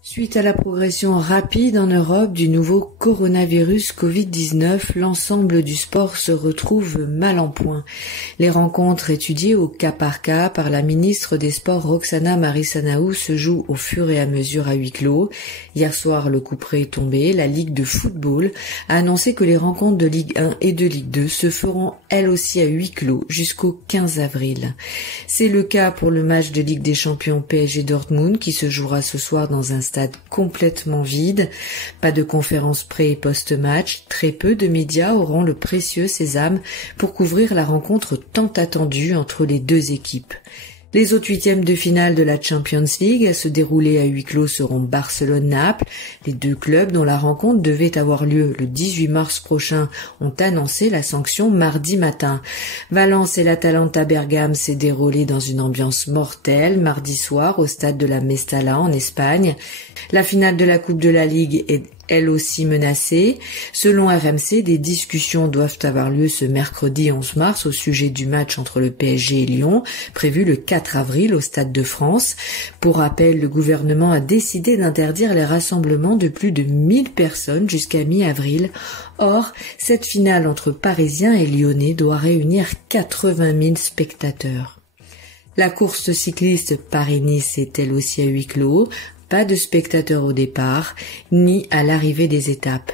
Suite à la progression rapide en Europe du nouveau coronavirus Covid-19, l'ensemble du sport se retrouve mal en point. Les rencontres étudiées au cas par cas par la ministre des Sports Roxana Maracineanu se jouent au fur et à mesure à huis clos. Hier soir, le couperet est tombé. La Ligue de football a annoncé que les rencontres de Ligue 1 et de Ligue 2 se feront elles aussi à huis clos jusqu'au 15 avril. C'est le cas pour le match de Ligue des Champions PSG Dortmund qui se jouera ce soir dans un stade complètement vide. Pas de conférence pré et post-match, très peu de médias auront le précieux sésame pour couvrir la rencontre tant attendue entre les deux équipes. Les autres huitièmes de finale de la Champions League à se dérouler à huis clos seront Barcelone-Naples. Les deux clubs dont la rencontre devait avoir lieu le 18 mars prochain ont annoncé la sanction mardi matin. Valence et l'Atalanta Bergame s'est déroulé dans une ambiance mortelle mardi soir au stade de la Mestalla en Espagne. La finale de la Coupe de la Ligue est elle aussi menacée. Selon RMC, des discussions doivent avoir lieu ce mercredi 11 mars au sujet du match entre le PSG et Lyon, prévu le 4 avril au Stade de France. Pour rappel, le gouvernement a décidé d'interdire les rassemblements de plus de 1000 personnes jusqu'à mi-avril. Or, cette finale entre Parisiens et Lyonnais doit réunir 80 000 spectateurs. La course cycliste Paris-Nice est elle aussi à huis clos. Pas de spectateurs au départ, ni à l'arrivée des étapes.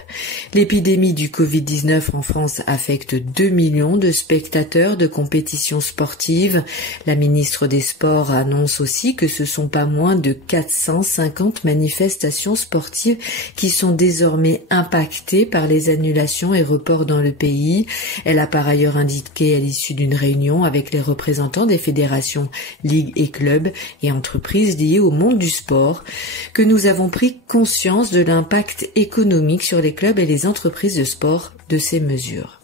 L'épidémie du Covid-19 en France affecte 2 millions de spectateurs de compétitions sportives. La ministre des Sports annonce aussi que ce sont pas moins de 450 manifestations sportives qui sont désormais impactées par les annulations et reports dans le pays. Elle a par ailleurs indiqué à l'issue d'une réunion avec les représentants des fédérations, ligues et clubs et entreprises liées au monde du sport que nous avons pris conscience de l'impact économique sur les clubs et les entreprises de sport de ces mesures.